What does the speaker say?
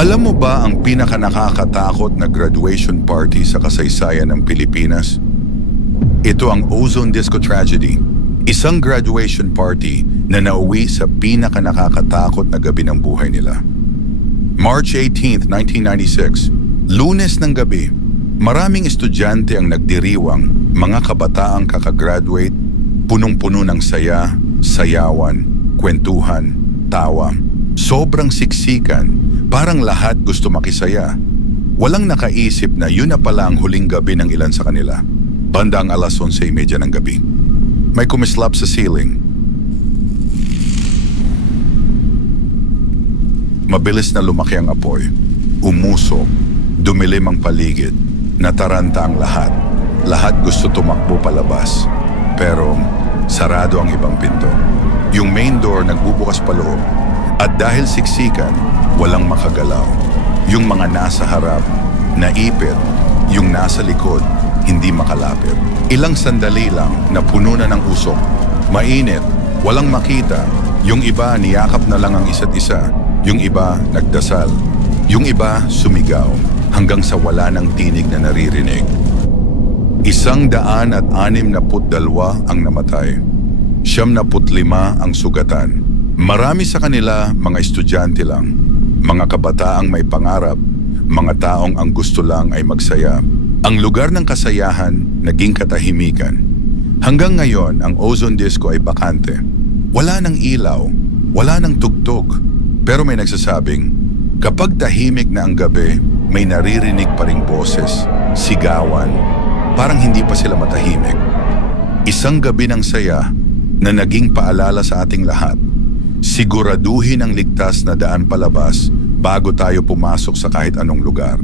Alam mo ba ang pinakanakakatakot na graduation party sa kasaysayan ng Pilipinas? Ito ang Ozone Disco Tragedy, isang graduation party na nauwi sa pinakanakakatakot na gabi ng buhay nila. March 18, 1996, Lunes ng gabi, maraming estudyante ang nagdiriwang, mga kabataang kakagraduate, punong-puno ng saya, sayawan, kwentuhan, tawa. Sobrang siksikan, parang lahat gusto makisaya. Walang nakaisip na yun na pala ang huling gabi ng ilan sa kanila. Bandang alas 11:30 ng gabi. May kumislap sa ceiling. Mabilis na lumaki ang apoy. Umusok, dumilim ang paligid. Nataranta ang lahat. Lahat gusto tumakbo palabas. Pero sarado ang ibang pinto. Yung main door nagbubukas paloob. At dahil siksikan, walang makagalaw. Yung mga nasa harap, naipit. Yung nasa likod, hindi makalapit. Ilang sandali lang na puno na ng usok. Mainit, walang makita. Yung iba niyakap na lang ang isa't isa. Yung iba nagdasal. Yung iba sumigaw hanggang sa wala ng tinig na naririnig. 162 ang namatay. 75 ang sugatan. Marami sa kanila mga estudyante lang, mga kabataang may pangarap, mga taong ang gusto lang ay magsaya. Ang lugar ng kasayahan naging katahimikan. Hanggang ngayon, ang Ozone Disco ay bakante. Wala ng ilaw, wala ng tugtog. Pero may nagsasabing, kapag tahimik na ang gabi, may naririnig pa ring boses, sigawan, parang hindi pa sila matahimik. Isang gabi ng saya na naging paalala sa ating lahat. Siguraduhin ang ligtas na daan palabas bago tayo pumasok sa kahit anong lugar.